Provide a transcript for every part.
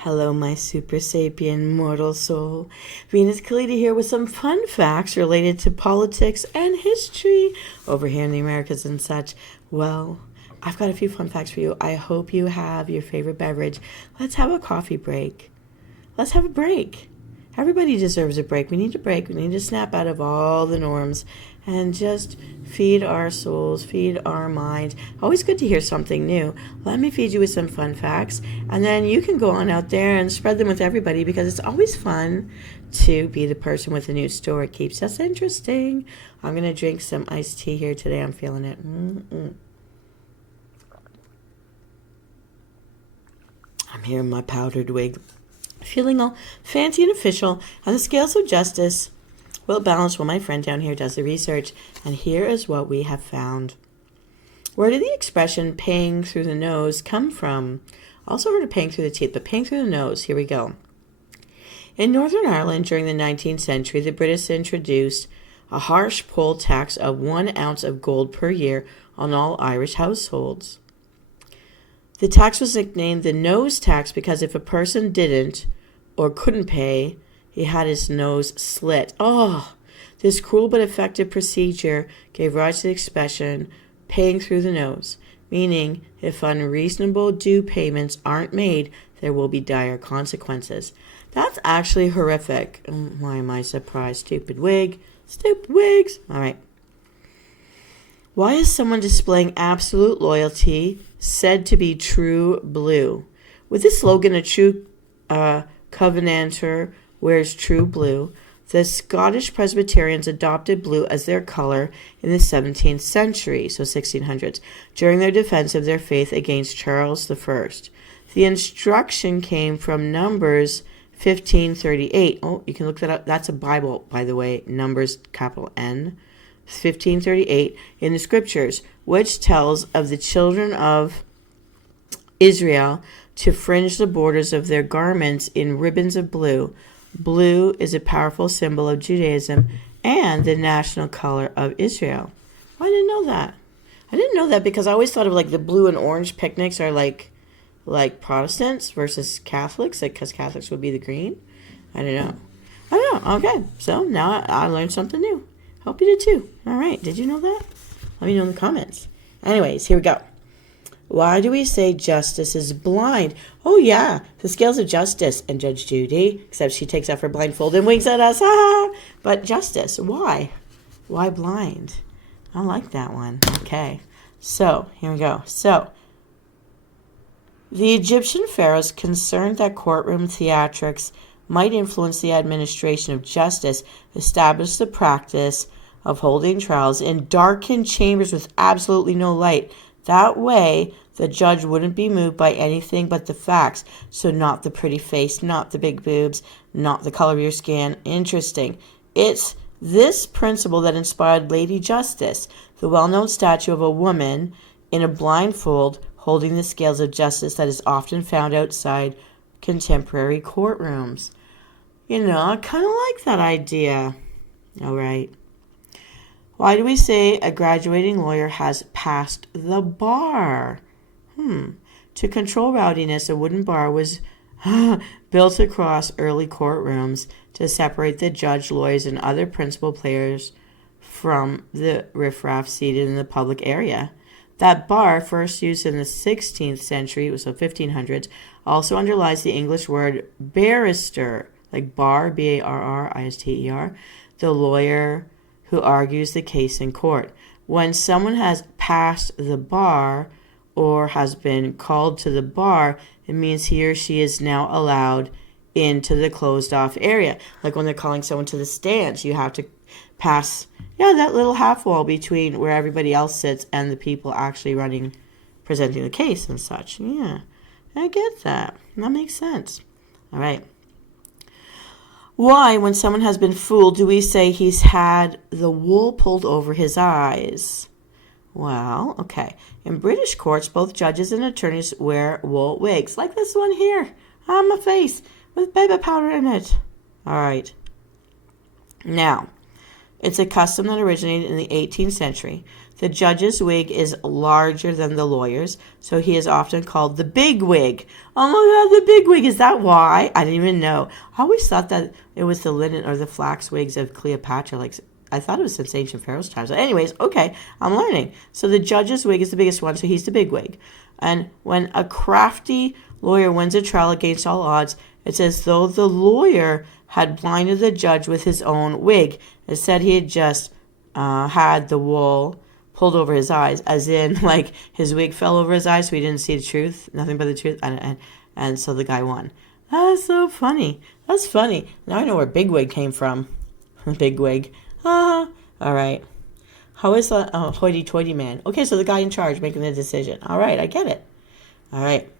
Hello, my super sapient mortal soul. Venus Callida here with some fun facts related to politics and history over here in the Americas and such. Well, I've got a few fun facts for you. I hope you have your favorite beverage. Let's have a coffee break. Let's have a break. Everybody deserves a break. We need a break. We need to snap out of all the norms and just feed our souls, feed our minds. Always good to hear something new. Let me feed you with some fun facts, and then you can go on out there and spread them with everybody, because it's always fun to be the person with a new story. It keeps us interesting. I'm going to drink some iced tea here today. I'm feeling it. I'm here in my powdered wig, feeling all fancy and official, and the scales of justice will balance while my friend down here does the research. And here is what we have found. Where did the expression paying through the nose come from? Also heard of paying through the teeth, but paying through the nose. Here we go. In Northern Ireland during the 19th century, the British introduced a harsh poll tax of 1 ounce of gold per year on all Irish households. The tax was nicknamed the nose tax because if a person didn't or couldn't pay, he had his nose slit. Oh, this cruel but effective procedure gave rise to the expression paying through the nose, meaning if unreasonable due payments aren't made, there will be dire consequences. That's actually horrific. Why am I surprised? Stupid wig. Stupid wigs. All right. Why is someone displaying absolute loyalty said to be true blue? With this slogan, a true covenanter wears true blue, the Scottish Presbyterians adopted blue as their color in the 17th century, so 1600s, during their defense of their faith against Charles I. The instruction came from Numbers 15:38. Oh, you can look that up. That's a Bible, by the way, Numbers, capital N, 15:38 in the scriptures, which tells of the children of Israel to fringe the borders of their garments in ribbons of blue. Blue is a powerful symbol of Judaism and the national color of Israel. Oh, I didn't know that. I didn't know that because I always thought of like the blue and orange picnics are like Protestants versus Catholics, like because Catholics would be the green. I don't know. I don't know. Okay, so now I learned something new. Hope you did too. All right, did you know that? Let me know in the comments. Anyways, here we go. Why do we say justice is blind? Oh, yeah, the scales of justice and Judge Judy, except she takes off her blindfold and winks at us. But justice, why? Why blind? I like that one. Okay, so here we go. So, the Egyptian pharaohs, concerned that courtroom theatrics might influence the administration of justice, established the practice of holding trials in darkened chambers with absolutely no light. That way, the judge wouldn't be moved by anything but the facts. So not the pretty face, not the big boobs, not the color of your skin. Interesting. It's this principle that inspired Lady Justice, the well-known statue of a woman in a blindfold holding the scales of justice that is often found outside contemporary courtrooms. You know, I kind of like that idea. All right. Why do we say a graduating lawyer has passed the bar? To control rowdiness, a wooden bar was built across early courtrooms to separate the judge, lawyers, and other principal players from the riffraff seated in the public area. That bar, first used in the 16th century, so 1500s, also underlies the English word barrister, like bar, B-A-R-R-I-S-T-E-R, the lawyer who argues the case in court. When someone has passed the bar or has been called to the bar, it means he or she is now allowed into the closed off area. Like when they're calling someone to the stands, you have to pass that little half wall between where everybody else sits and the people actually presenting the case and such. Yeah, I get that. That makes sense. All right. Why, when someone has been fooled, do we say he's had the wool pulled over his eyes? Well, okay. In British courts, both judges and attorneys wear wool wigs, like this one here on my face with baby powder in it. All right. Now, it's a custom that originated in the 18th century. The judge's wig is larger than the lawyer's, so he is often called the big wig. Oh my God, the big wig. Is that why? I didn't even know. I always thought that it was the linen or the flax wigs of Cleopatra. Like, I thought it was since ancient pharaoh's times. Anyways, okay, I'm learning. So the judge's wig is the biggest one, so he's the big wig. And when a crafty lawyer wins a trial against all odds, it's as though the lawyer had blinded the judge with his own wig. It said he had just had the wool pulled over his eyes, as in, like, his wig fell over his eyes so he didn't see the truth, nothing but the truth, and so the guy won. That's so funny. That's funny. Now I know where big wig came from. Big wig. All right. How is that? Oh, hoity-toity man. Okay, so the guy in charge making the decision. All right, I get it. All right.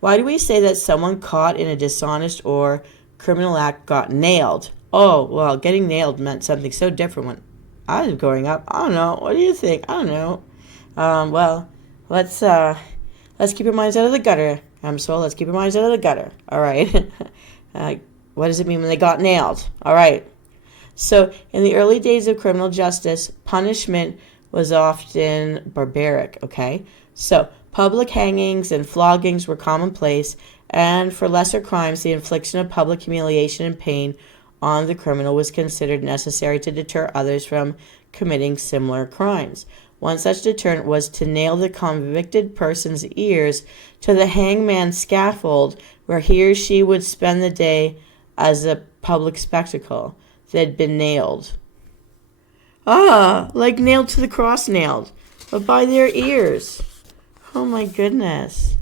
Why do we say that someone caught in a dishonest or criminal act got nailed? Oh, well, getting nailed meant something so different when I was growing up. I don't know. What do you think? I don't know. Well, let's keep your minds out of the gutter. Msoul, let's keep your minds out of the gutter. All right. What does it mean when they got nailed? All right. So, in the early days of criminal justice, punishment was often barbaric, okay? So, public hangings and floggings were commonplace, and for lesser crimes, the infliction of public humiliation and pain on the criminal was considered necessary to deter others from committing similar crimes. One such deterrent was to nail the convicted person's ears to the hangman's scaffold, where he or she would spend the day as a public spectacle. They'd been nailed. Like nailed to the cross, nailed, but by their ears. Oh my goodness.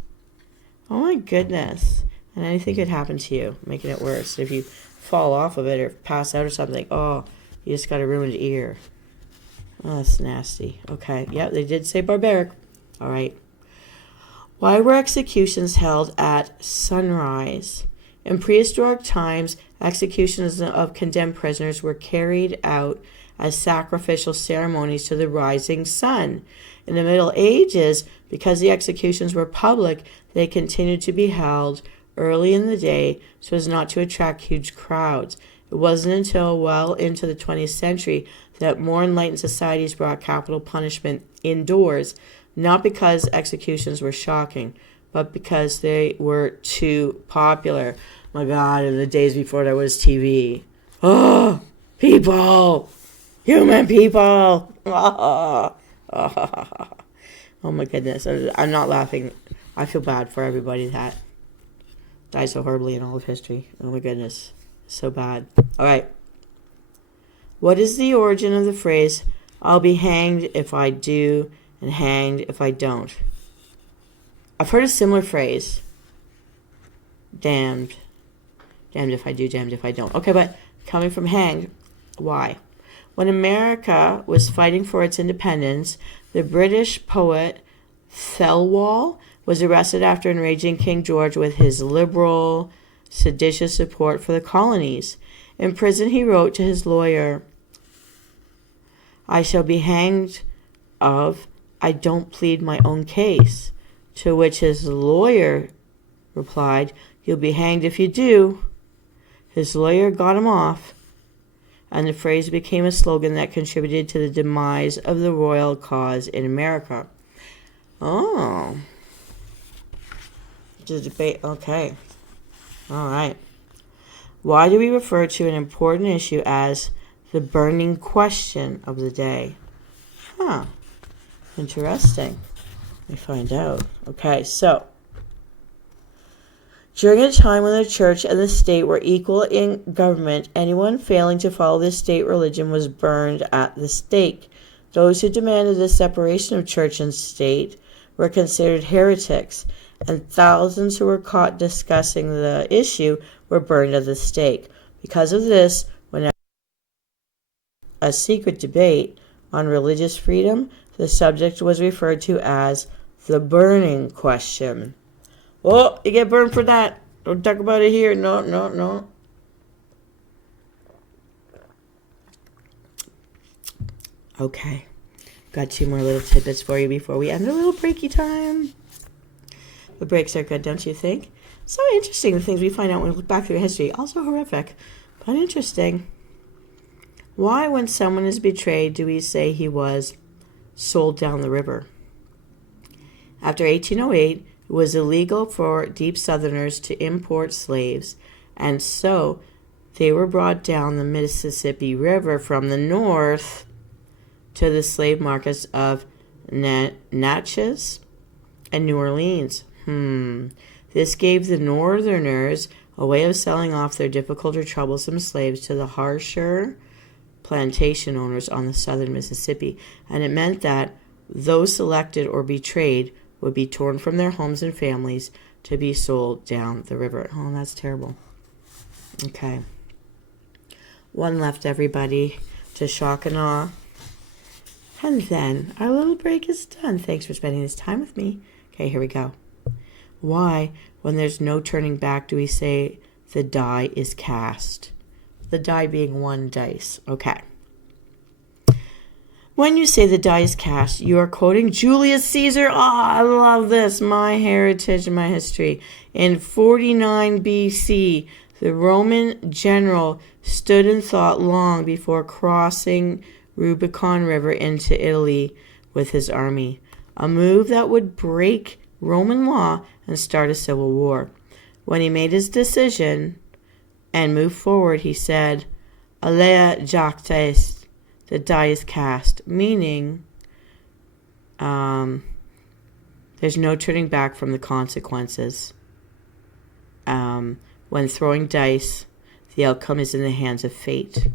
Oh my goodness. And anything could happen to you, making it worse. If you fall off of it or pass out or something, oh, you just got a ruined ear. Oh, that's nasty. Okay, yeah, they did say barbaric. All right. Why were executions held at sunrise? In prehistoric times, executions of condemned prisoners were carried out as sacrificial ceremonies to the rising sun. In the Middle Ages, because the executions were public, they continued to be held early in the day so as not to attract huge crowds. It wasn't until well into the 20th century that more enlightened societies brought capital punishment indoors, not because executions were shocking, but because they were too popular. My God, in the days before there was TV. Oh, people! Human people! Oh my goodness. I'm not laughing. I feel bad for everybody that died so horribly in all of history. Oh my goodness. So bad. All right. What is the origin of the phrase, I'll be hanged if I do and hanged if I don't? I've heard a similar phrase. Damned. Damned if I do, damned if I don't. Okay, but coming from hanged, why? When America was fighting for its independence, the British poet Thelwall was arrested after enraging King George with his liberal, seditious support for the colonies. In prison, he wrote to his lawyer, I shall be hanged of I don't plead my own case. To which his lawyer replied, you'll be hanged if you do. His lawyer got him off, and the phrase became a slogan that contributed to the demise of the royal cause in America. Oh. The debate, okay. All right. Why do we refer to an important issue as the burning question of the day? Interesting. Let me find out. Okay, so during a time when the church and the state were equal in government, anyone failing to follow the state religion was burned at the stake. Those who demanded the separation of church and state were considered heretics, and thousands who were caught discussing the issue were burned at the stake. Because of this, when a secret debate on religious freedom, the subject was referred to as the burning question. Oh, you get burned for that. Don't talk about it here. No. Okay. Got two more little tidbits for you before we end a little breaky time. The breaks are good, don't you think? So interesting, the things we find out when we look back through history. Also horrific, but interesting. Why, when someone is betrayed, do we say he was sold down the river. After 1808, it was illegal for deep Southerners to import slaves, and so they were brought down the Mississippi River from the north to the slave markets of Natchez and New Orleans. This gave the Northerners a way of selling off their difficult or troublesome slaves to the harsher plantation owners on the southern Mississippi, and it meant that those selected or betrayed would be torn from their homes and families to be sold down the river. Oh, that's terrible. Okay. One left, everybody, to shock and awe. And then our little break is done. Thanks for spending this time with me. Okay, here we go. Why, when there's no turning back, do we say the die is cast? The die being one dice. Okay. When you say the die is cast, you are quoting Julius Caesar. I love this. My heritage and my history. In 49 BC, the Roman general stood and thought long before crossing Rubicon River into Italy with his army, a move that would break Roman law and start a civil war. When he made his decision and moved forward, he said, Alea jactes, the die is cast, meaning there's no turning back from the consequences. When throwing dice, the outcome is in the hands of fate.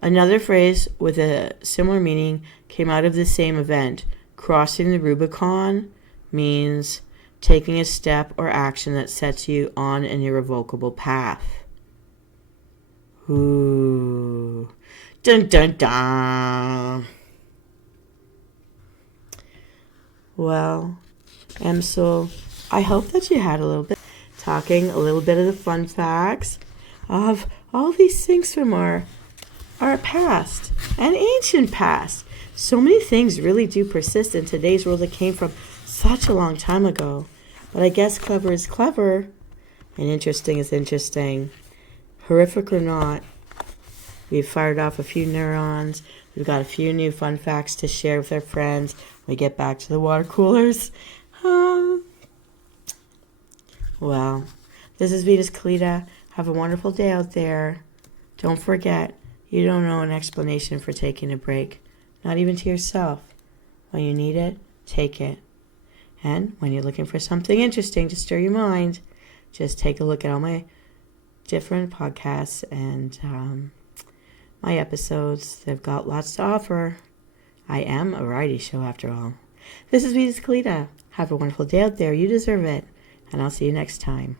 Another phrase with a similar meaning came out of the same event. Crossing the Rubicon means taking a step or action that sets you on an irrevocable path. Ooh. Dun dun dun. Well, Msoul, I hope that you had a little bit talking a little bit of the fun facts of all these things from our past and ancient past. So many things really do persist in today's world that came from such a long time ago. But I guess clever is clever and interesting is interesting. Horrific or not, we've fired off a few neurons. We've got a few new fun facts to share with our friends when we get back to the water coolers. Well, this is Vita's Callida. Have a wonderful day out there. Don't forget, you don't know an explanation for taking a break. Not even to yourself. When you need it, take it. And when you're looking for something interesting to stir your mind, just take a look at all my different podcasts and my episodes. They've got lots to offer. I am a variety show after all. This is Vita's Callida. Have a wonderful day out there. You deserve it. And I'll see you next time.